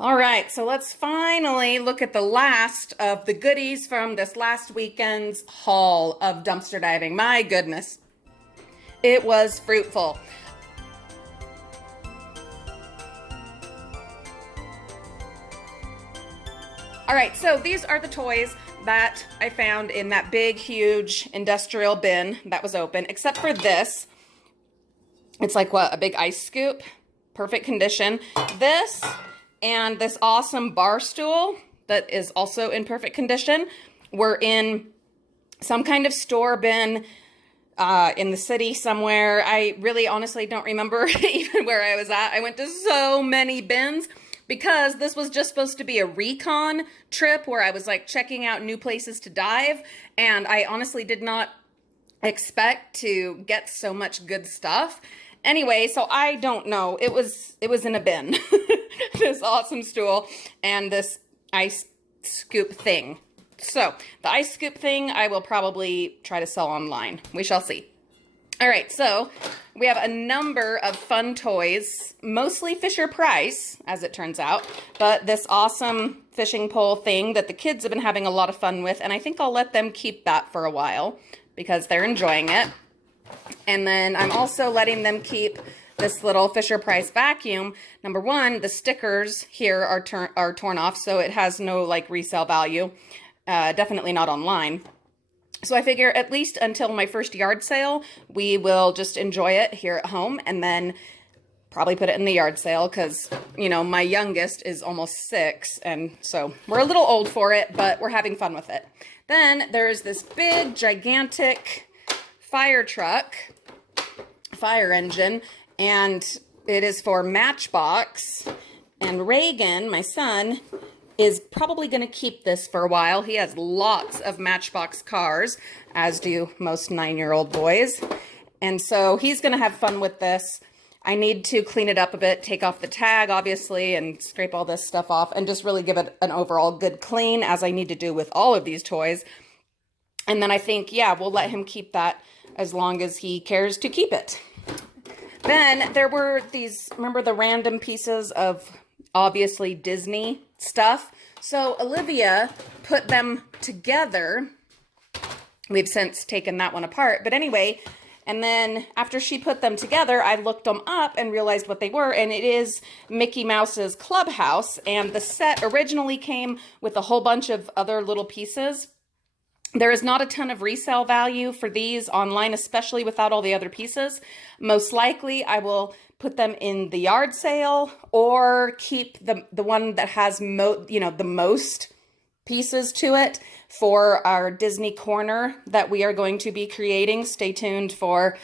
All right, so let's finally look at the last of the goodies from this last weekend's haul of dumpster diving. My goodness, it was fruitful. All right, so these are the toys that I found in that big, huge industrial bin that was open, except for this. It's like what, a big ice scoop? Perfect condition. This and this awesome bar stool that is also in perfect condition were in some kind of store bin in the city somewhere. I really honestly don't remember even where I was at. I went to so many bins because this was just supposed to be a recon trip where I was like checking out new places to dive, and I honestly did not expect to get so much good stuff. Anyway, so I don't know. It was in a bin. This awesome stool and this ice scoop thing. So the ice scoop thing I will probably try to sell online. We shall see. All right, so we have a number of fun toys, mostly Fisher Price, as it turns out, but this awesome fishing pole thing that the kids have been having a lot of fun with, and I think I'll let them keep that for a while because they're enjoying it. And then I'm also letting them keep this little Fisher Price vacuum. Number one, the stickers here are torn off, so it has no like resale value. Definitely not online. So I figure at least until my first yard sale, we will just enjoy it here at home and then probably put it in the yard sale because, you know, my youngest is almost 6, and so we're a little old for it, but we're having fun with it. Then there's this big, gigantic fire truck, fire engine, and it is for Matchbox. And Reagan, my son, is probably going to keep this for a while. He has lots of Matchbox cars, as do most 9-year-old boys. And so he's going to have fun with this. I need to clean it up a bit, take off the tag, obviously, and scrape all this stuff off, and just really give it an overall good clean, as I need to do with all of these toys. And then I think, yeah, we'll let him keep that as long as he cares to keep it. Then there were these, remember the random pieces of obviously Disney stuff? So Olivia put them together. We've since taken that one apart. But anyway, and then after she put them together, I looked them up and realized what they were. And it is Mickey Mouse's Clubhouse. And the set originally came with a whole bunch of other little pieces. There is not a ton of resale value for these online, especially without all the other pieces. Most likely, I will put them in the yard sale or keep the one that has the most pieces to it for our Disney corner that we are going to be creating. Stay tuned for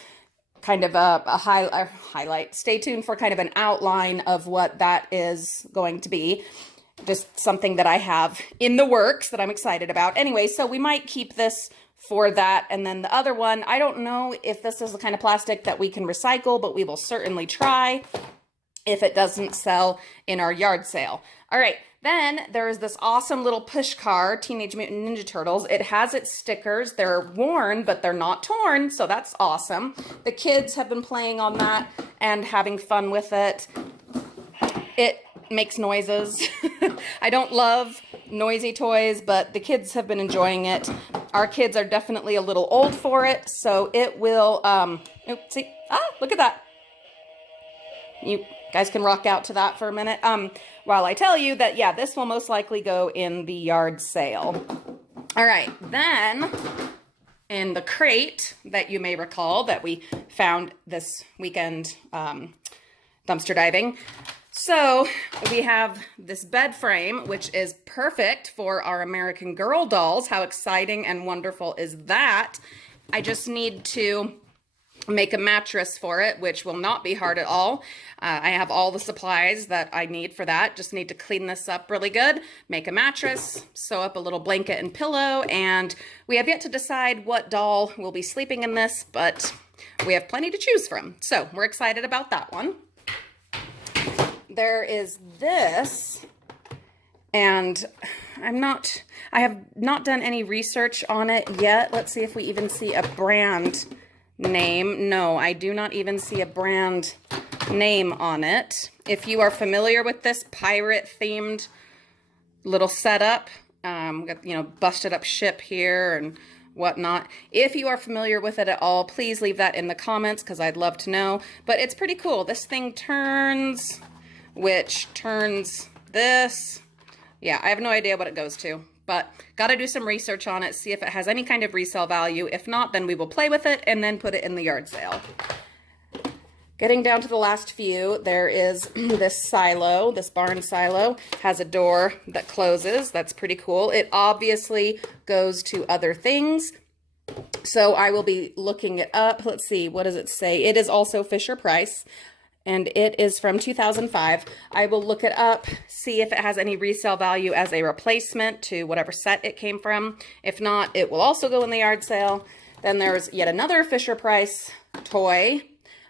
kind of a highlight. Stay tuned for kind of an outline of what that is going to be. Just something that I have in the works that I'm excited about. Anyway, so we might keep this for that. And then the other one, I don't know if this is the kind of plastic that we can recycle, but we will certainly try if it doesn't sell in our yard sale. All right, then there is this awesome little push car, Teenage Mutant Ninja Turtles. It has its stickers. They're worn, but they're not torn, so that's awesome. The kids have been playing on that and having fun with it. It makes noises. I don't love noisy toys, but the kids have been enjoying it. Our kids are definitely a little old for it, so it will, see, look at that. You guys can rock out to that for a minute. While I tell you that, yeah, this will most likely go in the yard sale. All right, then in the crate that you may recall that we found this weekend dumpster diving, so we have this bed frame, which is perfect for our American Girl dolls. How exciting and wonderful is that? I just need to make a mattress for it, which will not be hard at all. I have all the supplies that I need for that. Just need to clean this up really good, make a mattress, sew up a little blanket and pillow, and we have yet to decide what doll will be sleeping in this, but we have plenty to choose from. So we're excited about that one. There is this, and I have not done any research on it yet. Let's see if we even see a brand name. No, I do not even see a brand name on it. If you are familiar with this pirate-themed little setup, got, you know, busted up ship here and whatnot. If you are familiar with it at all, please leave that in the comments because I'd love to know. But it's pretty cool. This thing turns, which turns this. Yeah, I have no idea what it goes to, but got to do some research on it, see if it has any kind of resale value. If not, then we will play with it and then put it in the yard sale. Getting down to the last few, there is this silo, this barn silo, has a door that closes. That's pretty cool. It obviously goes to other things, so I will be looking it up. Let's see, what does it say? It is also Fisher Price, and it is from 2005. I will look it up, see if it has any resale value as a replacement to whatever set it came from. If not, it will also go in the yard sale. Then there's yet another Fisher Price toy.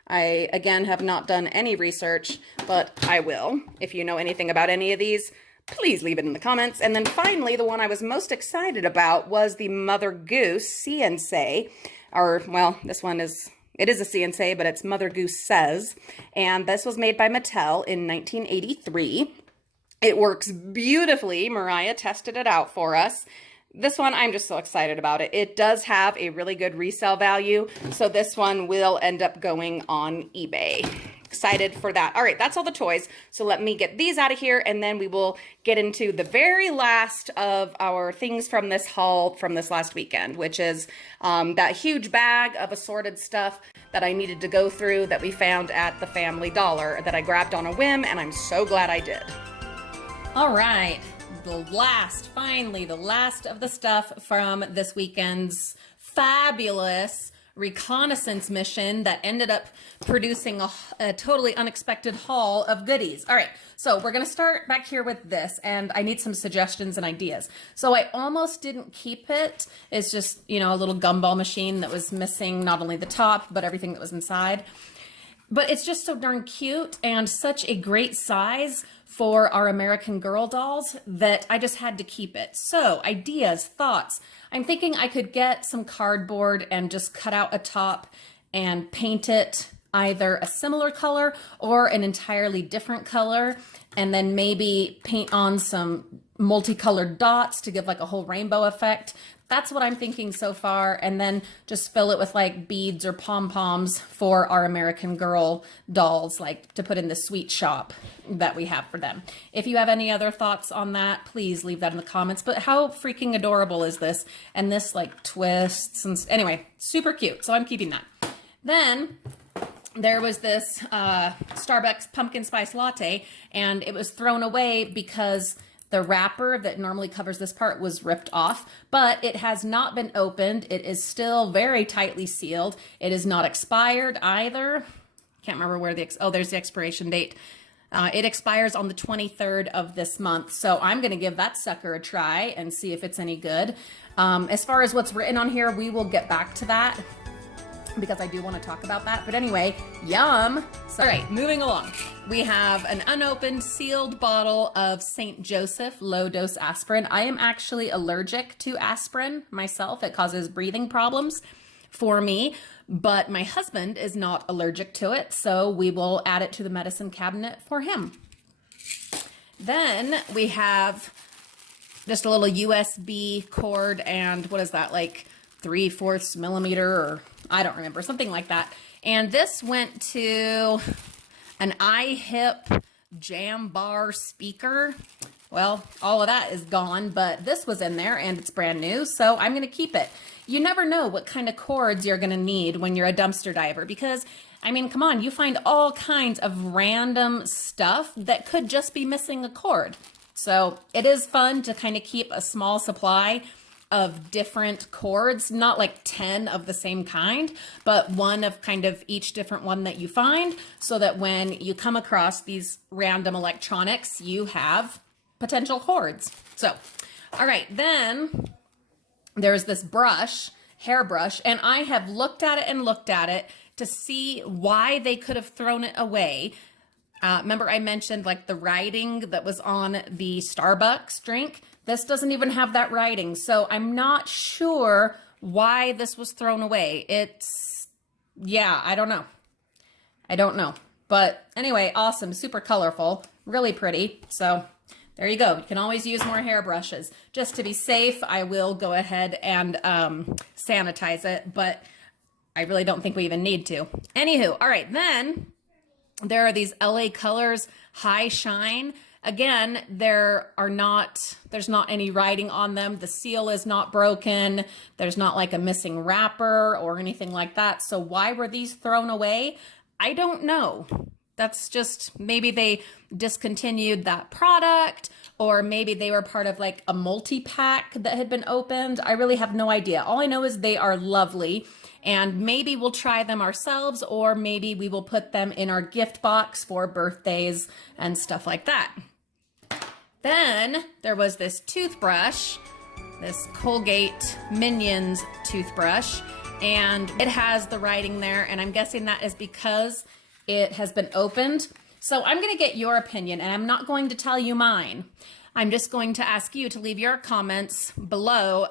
I, again, have not done any research, but I will. If you know anything about any of these, please leave it in the comments. And then finally, the one I was most excited about was the Mother Goose CNC, or, well, this one is, it is a CNC, but it's Mother Goose Says. And this was made by Mattel in 1983. It works beautifully. Mariah tested it out for us. This one, I'm just so excited about it. It does have a really good resale value, so this one will end up going on eBay. Excited for that. All right, that's all the toys. So let me get these out of here, and then we will get into the very last of our things from this haul from this last weekend, which is that huge bag of assorted stuff that I needed to go through that we found at the Family Dollar that I grabbed on a whim, and I'm so glad I did. All right. Finally, the last of the stuff from this weekend's fabulous reconnaissance mission that ended up producing a totally unexpected haul of goodies. All right, so we're gonna start back here with this, and I need some suggestions and ideas. So I almost didn't keep it. It's just, you know, a little gumball machine that was missing not only the top, but everything that was inside. But it's just so darn cute and such a great size for our American Girl dolls that I just had to keep it. So, ideas, thoughts. I'm thinking I could get some cardboard and just cut out a top and paint it either a similar color or an entirely different color, and then maybe paint on some multicolored dots to give like a whole rainbow effect. That's what I'm thinking so far, and then just fill it with like beads or pom-poms for our American Girl dolls, like to put in the sweet shop that we have for them. If you have any other thoughts on that, please leave that in the comments. But how freaking adorable is this? And this like twists, and anyway, super cute. So I'm keeping that. Then there was this Starbucks pumpkin spice latte, and it was thrown away because the wrapper that normally covers this part was ripped off, but it has not been opened. It is still very tightly sealed. It is not expired either. Can't remember where there's the expiration date. It expires on the 23rd of this month. So I'm going to give that sucker a try and see if it's any good. As far as what's written on here, we will get back to that because I do want to talk about that. But anyway, yum. So, all right, moving along. We have an unopened sealed bottle of St. Joseph low-dose aspirin. I am actually allergic to aspirin myself. It causes breathing problems for me, but my husband is not allergic to it, so we will add it to the medicine cabinet for him. Then we have just a little USB cord and what is that, like 3/4 millimeter, or I don't remember, something like that. And this went to an iHip jam bar speaker. Well, all of that is gone, but this was in there and it's brand new, so I'm gonna keep it. You never know what kind of cords you're gonna need when you're a dumpster diver, because I mean, come on, you find all kinds of random stuff that could just be missing a cord. So it is fun to kind of keep a small supply of different cords, not like 10 of the same kind, but one of kind of each different one that you find, so that when you come across these random electronics, you have potential cords. So, all right, then there's this brush, hairbrush, and I have looked at it and looked at it to see why they could have thrown it away. Remember I mentioned like the writing that was on the Starbucks drink? This doesn't even have that writing, so I'm not sure why this was thrown away. It's, yeah, I don't know. But anyway, awesome, super colorful, really pretty. So there you go. You can always use more hairbrushes. Just to be safe, I will go ahead and sanitize it, but I really don't think we even need to. Anywho, all right, then there are these LA Colors High Shine. Again, there's not any writing on them. The seal is not broken. There's not like a missing wrapper or anything like that. So why were these thrown away? I don't know. That's just, maybe they discontinued that product, or maybe they were part of like a multi-pack that had been opened. I really have no idea. All I know is they are lovely, and maybe we'll try them ourselves, or maybe we will put them in our gift box for birthdays and stuff like that. Then there was this toothbrush, this Colgate Minions toothbrush, and it has the writing there, and I'm guessing that is because it has been opened. So I'm going to get your opinion, and I'm not going to tell you mine. I'm just going to ask you to leave your comments below.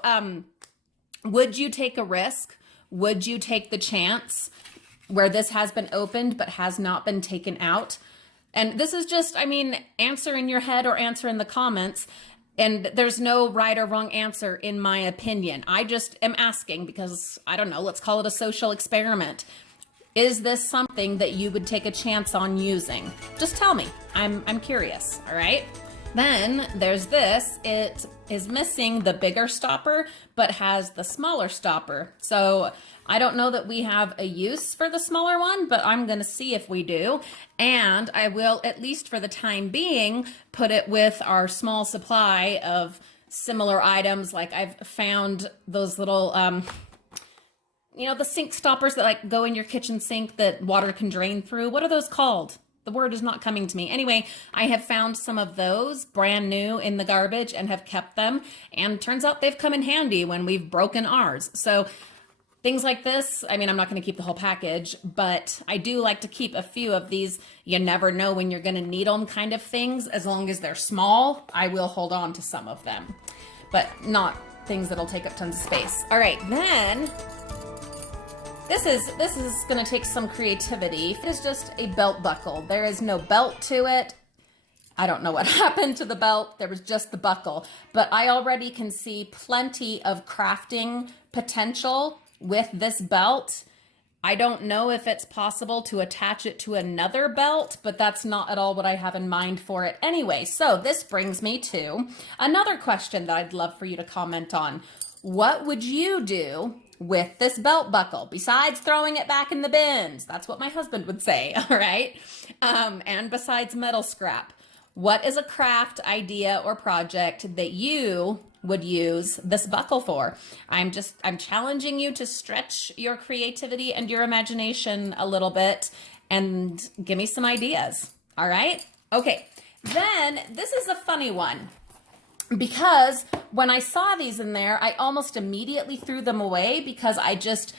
Would you take a risk? Would you take the chance where this has been opened but has not been taken out? And this is just, I mean, answer in your head or answer in the comments. And there's no right or wrong answer in my opinion. I just am asking because, I don't know, let's call it a social experiment. Is this something that you would take a chance on using? Just tell me. I'm curious, all right? Then there's this. It is missing the bigger stopper, but has the smaller stopper. So I don't know that we have a use for the smaller one, but I'm gonna see if we do. And I will, at least for the time being, put it with our small supply of similar items. Like I've found those little, you know, the sink stoppers that like go in your kitchen sink that water can drain through. What are those called? The word is not coming to me. Anyway, I have found some of those brand new in the garbage and have kept them. And turns out they've come in handy when we've broken ours. So things like this, I mean, I'm not going to keep the whole package, but I do like to keep a few of these. You never know when you're going to need them kind of things. As long as they're small, I will hold on to some of them, but not things that'll take up tons of space. All right, then this is going to take some creativity. It is just a belt buckle. There is no belt to it. I don't know what happened to the belt. There was just the buckle, but I already can see plenty of crafting potential with this belt. I don't know if it's possible to attach it to another belt, but that's not at all what I have in mind for it anyway. So this brings me to another question that I'd love for you to comment on. What would you do with this belt buckle besides throwing it back in the bins? That's what my husband would say, all right? And besides metal scrap, what is a craft idea or project that you would use this buckle for? I'm challenging you to stretch your creativity and your imagination a little bit and give me some ideas, all right? Okay, then this is a funny one, because when I saw these in there, I almost immediately threw them away because I just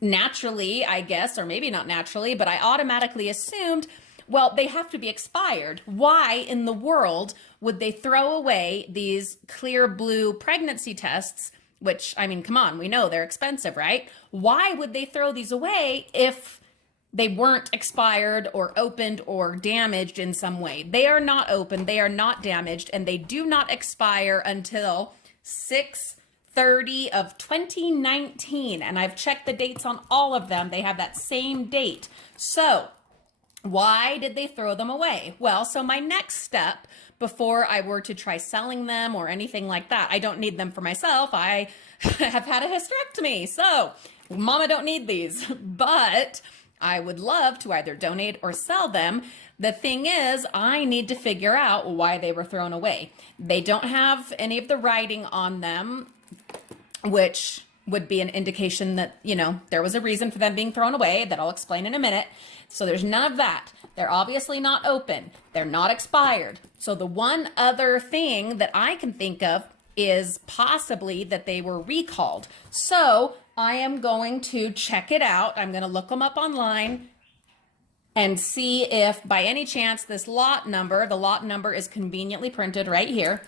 naturally, I guess, or maybe not naturally, but I automatically assumed, well, they have to be expired. Why in the world would they throw away these clear blue pregnancy tests, which, I mean, come on, we know they're expensive, right? Why would they throw these away if they weren't expired or opened or damaged in some way? They are not open, they are not damaged, and they do not expire until 6/30 of 2019. And I've checked the dates on all of them. They have that same date. So why did they throw them away? Well, so my next step before I were to try selling them or anything like that, I don't need them for myself. I have had a hysterectomy, so mama don't need these, but I would love to either donate or sell them. The thing is, I need to figure out why they were thrown away. They don't have any of the writing on them, which would be an indication that, you know, there was a reason for them being thrown away that I'll explain in a minute. So there's none of that. They're obviously not open. They're not expired. So the one other thing that I can think of is possibly that they were recalled. So I am going to check it out. I'm going to look them up online and see if by any chance this lot number, the lot number is conveniently printed right here,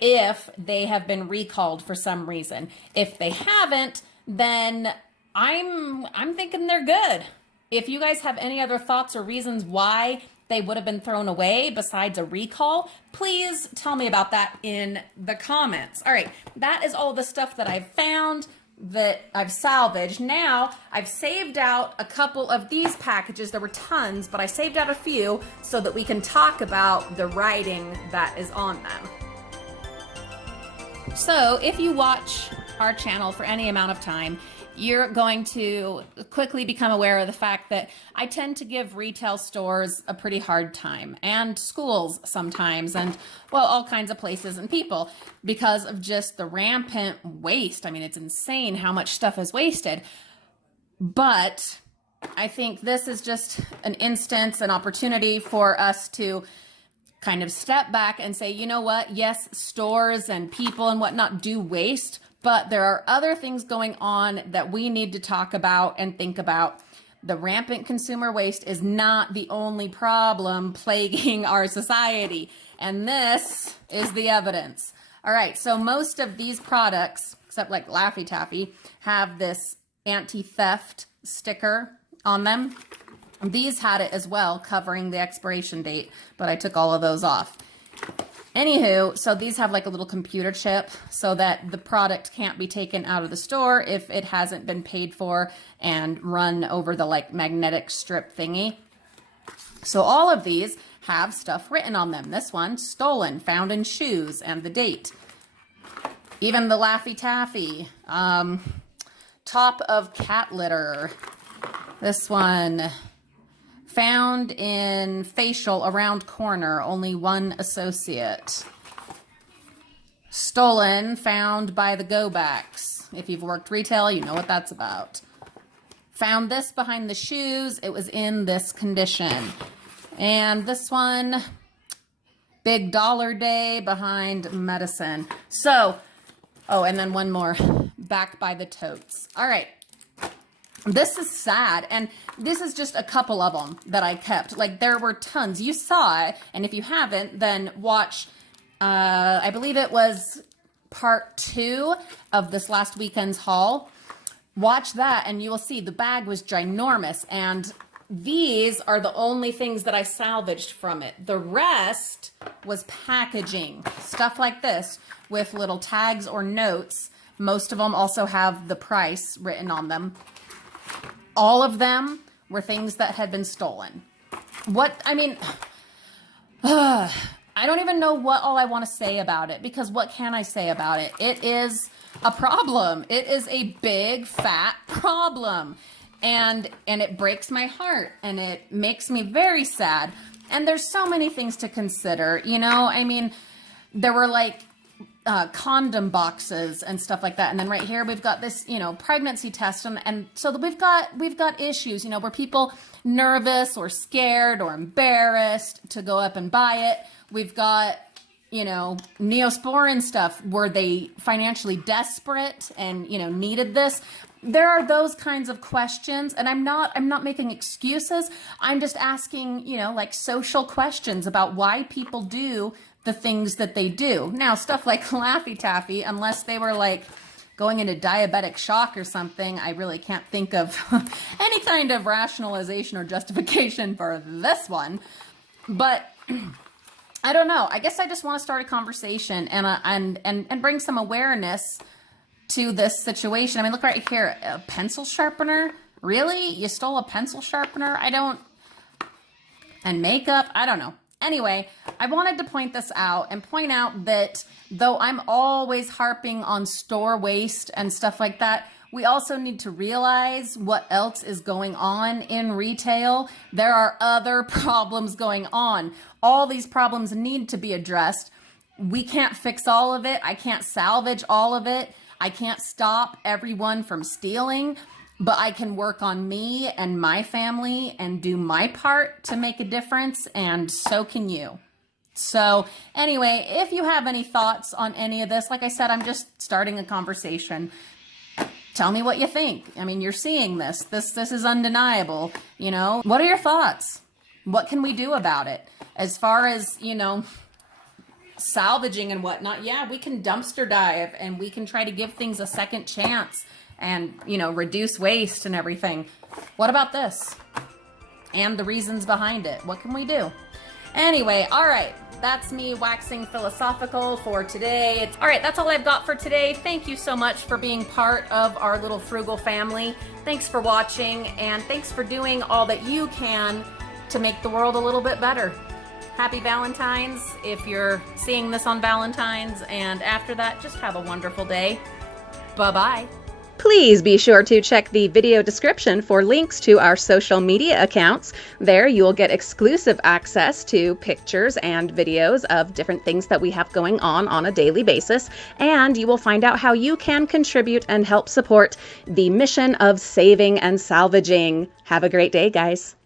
if they have been recalled for some reason. If they haven't, then I'm thinking they're good. if you guys have any other thoughts or reasons why they would have been thrown away besides a recall, please tell me about that in the comments. All right, that is all the stuff that I've found that I've salvaged. Now I've saved out a couple of these packages. There were tons, but I saved out a few so that we can talk about the writing that is on them. So if you watch our channel for any amount of time, you're going to quickly become aware of the fact that I tend to give retail stores a pretty hard time, and schools sometimes, and well, all kinds of places and people, because of just the rampant waste. I mean, it's insane how much stuff is wasted. But I think this is just an instance, an opportunity for us to kind of step back and say, you know what? Yes, stores and people and whatnot do waste, but there are other things going on that we need to talk about and think about. The rampant consumer waste is not the only problem plaguing our society, and this is the evidence. All right, so most of these products, except like Laffy Taffy, have this anti-theft sticker on them. These had it as well, covering the expiration date, but I took all of those off. Anywho, so these have like a little computer chip so that the product can't be taken out of the store if it hasn't been paid for and run over the like magnetic strip thingy. So all of these have stuff written on them. This one, stolen, found in shoes, and the date. Even the Laffy Taffy, top of cat litter. This one, found in facial around corner, only one associate. Stolen, found by the go backs. If you've worked retail, you know what that's about. Found this behind the shoes. It was in this condition. And this one, big dollar day behind medicine. So, oh, and then one more, back by the totes. All right. This is sad, and this is just a couple of them that I kept. Like, there were tons. You saw it, and if you haven't, then watch, I believe it was part 2 of this last weekend's haul. Watch that, and you will see the bag was ginormous, and these are the only things that I salvaged from it. The rest was packaging, stuff like this, with little tags or notes. Most of them also have the price written on them. All of them were things that had been stolen. I don't even know what all I want to say about it, because what can I say about it? It is a problem. It is a big, fat problem. And it breaks my heart, and it makes me very sad. And there's so many things to consider, you know? I mean, there were like condom boxes and stuff like that, and then right here we've got this, you know, pregnancy test, and so that we've got issues, you know, where people nervous or scared or embarrassed to go up and buy it. We've got, you know, Neosporin stuff where they financially desperate and, you know, needed this. There are those kinds of questions, and I'm not making excuses. I'm just asking, you know, like social questions about why people do the things that they do. Now, stuff like Laffy Taffy, unless they were like going into diabetic shock or something, I really can't think of any kind of rationalization or justification for this one. But I don't know. I guess I just want to start a conversation and bring some awareness to this situation. I mean, look right here, a pencil sharpener. Really? You stole a pencil sharpener? And makeup? I don't know. Anyway, I wanted to point this out and point out that though I'm always harping on store waste and stuff like that, we also need to realize what else is going on in retail. There are other problems going on. All these problems need to be addressed. We can't fix all of it. I can't salvage all of it. I can't stop everyone from stealing, but I can work on me and my family and do my part to make a difference, and so can you. So anyway, if you have any thoughts on any of this, like I said, I'm just starting a conversation. Tell me what you think. I mean, you're seeing this. This is undeniable, you know. What are your thoughts? What can we do about it? As far as, you know, salvaging and whatnot, yeah, we can dumpster dive and we can try to give things a second chance and, you know, reduce waste and everything. What about this? and the reasons behind it. What can we do? Anyway, all right, that's me waxing philosophical for today. All right, that's all I've got for today. Thank you so much for being part of our little frugal family. Thanks for watching, and thanks for doing all that you can to make the world a little bit better. Happy Valentine's if you're seeing this on Valentine's, and after that, just have a wonderful day. Bye-bye. Please be sure to check the video description for links to our social media accounts. There you will get exclusive access to pictures and videos of different things that we have going on a daily basis, and you will find out how you can contribute and help support the mission of saving and salvaging. Have a great day, guys.